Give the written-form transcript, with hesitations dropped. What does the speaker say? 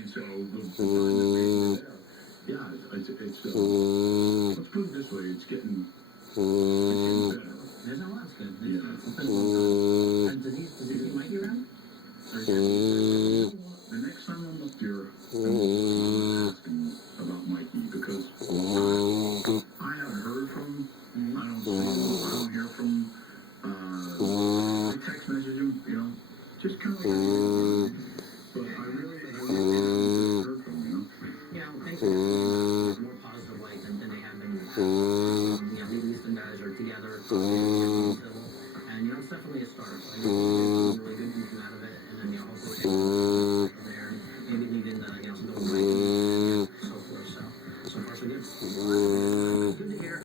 mean, so the sign that made it there, yeah, let's put it this way, it's getting better. There's a lot of good. Yeah. Does he like you around? The next time I'm up there, I'm asking about Mikey because I haven't heard from him. I don't see him. I don't hear from him. I text message him, just kind of like, but I really haven't heard from him, Yeah, thanks for more positive light than they have been in the past. These Easton guys are together, and it's definitely a start. So I think really good can come out of it, and then also